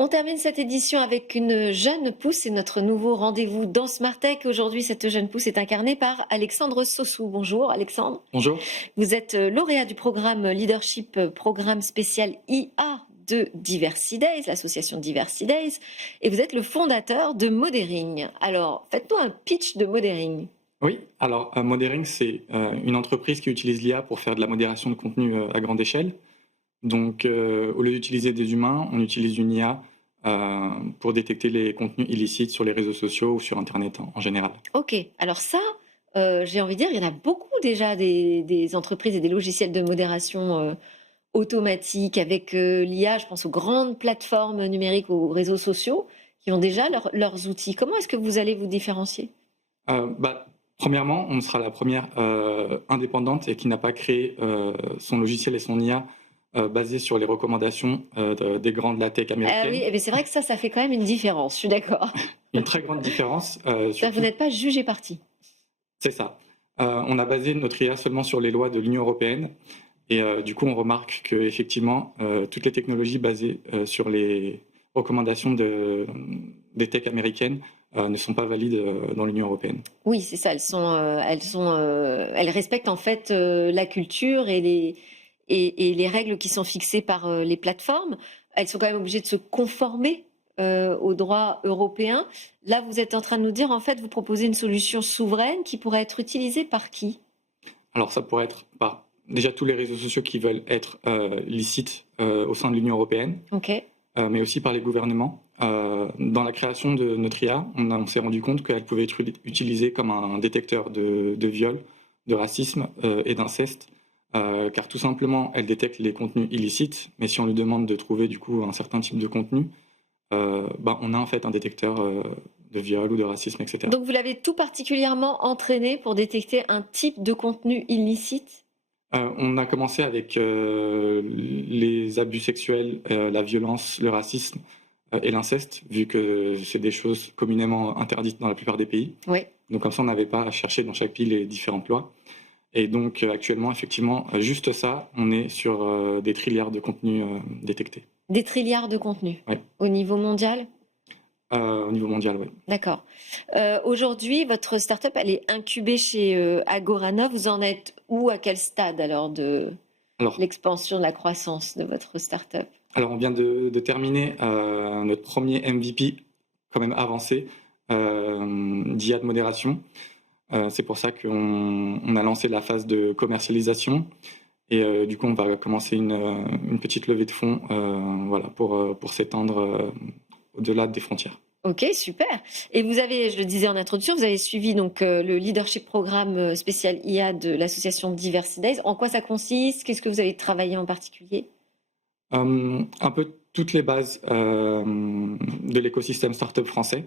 On termine cette édition avec une jeune pousse, c'est notre nouveau rendez-vous dans Smart Tech. Aujourd'hui, cette jeune pousse est incarnée par Alexandre Sossou. Bonjour Alexandre. Bonjour. Vous êtes lauréat du programme Leadership, programme spécial IA de Diversity Days, l'association Diversity Days, et vous êtes le fondateur de Modering. Alors, faites-nous un pitch de Modering. Oui, alors Modering, c'est une entreprise qui utilise l'IA pour faire de la modération de contenu à grande échelle. Donc, au lieu d'utiliser des humains, on utilise une IA pour détecter les contenus illicites sur les réseaux sociaux ou sur Internet en général. Ok, alors ça, j'ai envie de dire, il y en a beaucoup déjà des entreprises et des logiciels de modération automatique avec l'IA, je pense aux grandes plateformes numériques, aux réseaux sociaux, qui ont déjà leurs outils. Comment est-ce que vous allez vous différencier? Bah, premièrement, on sera la première indépendante et qui n'a pas créé son logiciel et son IA basé sur les recommandations des grandes la tech Ah américaines. oui, mais c'est vrai que ça fait quand même une différence, je suis d'accord. Une très grande différence, C'est-à-dire que vous surtout, n'êtes pas jugé parti. c'est ça. On a basé notre IA seulement sur les lois de l'Union européenne. Et du coup, on remarque qu'effectivement, toutes les technologies basées sur les recommandations des tech américaines ne sont pas valides dans l'Union européenne. Oui, c'est ça, elles respectent en fait la culture et les règles qui sont fixées par les plateformes. Elles sont quand même obligées de se conformer au droit européen. Là, vous êtes en train de nous dire, en fait, vous proposez une solution souveraine qui pourrait être utilisée par qui? Alors, ça pourrait être par déjà tous les réseaux sociaux qui veulent être licites au sein de l'Union européenne, Ok. mais aussi par les gouvernements. Dans la création de notre IA, on s'est rendu compte qu'elle pouvait être utilisée comme un détecteur de viol, de racisme et d'inceste, car tout simplement, elle détecte les contenus illicites, mais si on lui demande de trouver du coup un certain type de contenu, on a en fait un détecteur de viol ou de racisme, etc. Donc, vous l'avez tout particulièrement entraîné pour détecter un type de contenu illicite? On a commencé avec les abus sexuels, la violence, le racisme et l'inceste, vu que c'est des choses communément interdites dans la plupart des pays. Oui. Donc comme ça, on n'avait pas à chercher dans chaque pays les différentes lois. Et donc actuellement, effectivement, juste ça, on est sur des trilliards de contenus détectés. Des trilliards de contenus Ouais. au niveau mondial? Au niveau mondial, oui. D'accord. Aujourd'hui, votre start-up, elle est incubée chez Agorana. Vous en êtes où, à quel stade alors de Alors, l'expansion, de la croissance de votre start-up? alors on vient de terminer notre premier MVP, quand même avancé, d'IA de modération. C'est pour ça qu'on a lancé la phase de commercialisation. Et du coup, on va commencer une petite levée de fonds voilà, pour s'étendre au-delà des frontières. Ok, super. Et vous avez, je le disais en introduction, vous avez suivi donc le leadership programme spécial IA de l'association Diversity Days. En quoi ça consiste? Qu'est-ce que vous avez travaillé en particulier? Un peu toutes les bases de l'écosystème startup français.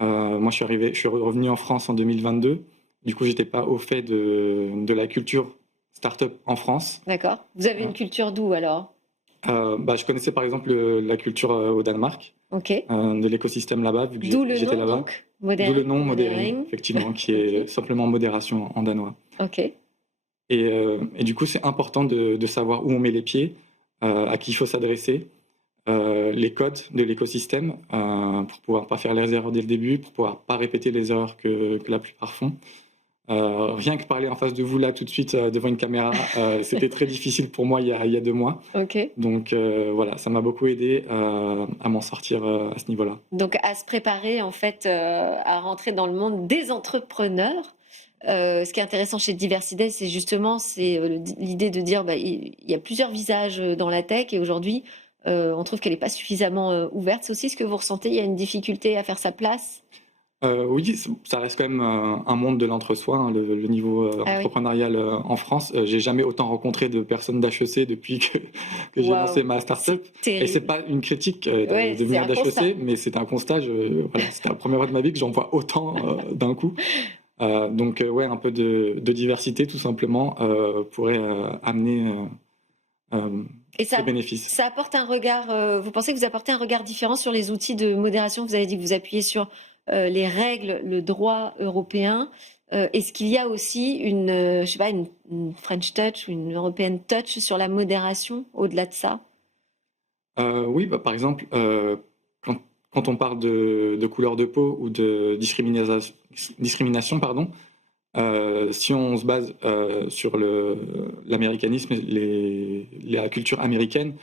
Moi, je suis revenu en France en 2022. Du coup, j'étais pas au fait de la culture startup en France. D'accord. Vous avez Euh, une culture d'où alors? je connaissais par exemple la culture au Danemark, Ok. de l'écosystème là-bas, vu que D'où le j'étais nom là-bas. donc? D'où le Modering. nom Modering, Modering. effectivement, qui Ok. est simplement modération en danois. Ok. Et du coup, c'est important de savoir où on met les pieds, à qui il faut s'adresser, les codes de l'écosystème pour pouvoir pas faire les erreurs dès le début, pour pouvoir pas répéter les erreurs que la plupart font. Rien que parler en face de vous là tout de suite devant une caméra, c'était très difficile pour moi il y a 2 mois. Ok. Donc voilà, ça m'a beaucoup aidé à m'en sortir à ce niveau-là. Donc à se préparer en fait à rentrer dans le monde des entrepreneurs. Ce qui est intéressant chez Diversiday, c'est justement l'idée de dire il y a plusieurs visages dans la tech et aujourd'hui on trouve qu'elle n'est pas suffisamment ouverte. C'est aussi ce que vous ressentez, il y a une difficulté à faire sa place? Oui, ça reste quand même un monde de l'entre-soi, hein, le niveau Ah oui, entrepreneurial en France. J'ai jamais autant rencontré de personnes d'HEC depuis que j'ai lancé waouh, ma c'est startup. Et c'est terrible. pas une critique Ouais, de c'est venir un constat. d'HEC, mais c'est un constat. Voilà, c'était la première fois de ma vie que j'en vois autant d'un coup. Donc ouais, un peu de diversité tout simplement pourrait amener Et des bénéfices. ça apporte un regard, vous pensez que vous apportez un regard différent sur les outils de modération? Vous avez dit que vous appuyez sur les règles, le droit européen. Est-ce qu'il y a aussi je sais pas, une French touch ou une European touch sur la modération au-delà de ça? Oui, bah, par exemple, quand on parle de couleur de peau ou de discrimination, pardon, si on se base sur l'américanisme, la culture américaine,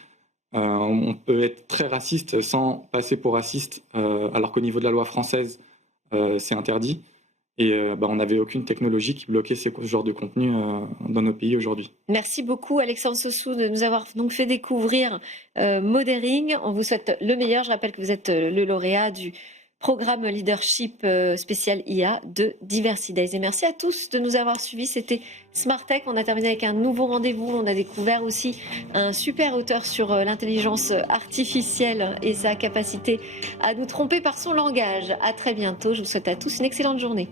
on peut être très raciste sans passer pour raciste, alors qu'au niveau de la loi française, c'est interdit. Et bah, on n'avait aucune technologie qui bloquait ce genre de contenu dans nos pays aujourd'hui. Merci beaucoup Alexandre Sossou de nous avoir donc fait découvrir Mothering. On vous souhaite le meilleur. Je rappelle que vous êtes le lauréat du programme Leadership spécial IA de Diversity Days. Et merci à tous de nous avoir suivis. C'était Smart Tech. On a terminé avec un nouveau rendez-vous. On a découvert aussi un super auteur sur l'intelligence artificielle et sa capacité à nous tromper par son langage. À très bientôt. Je vous souhaite à tous une excellente journée.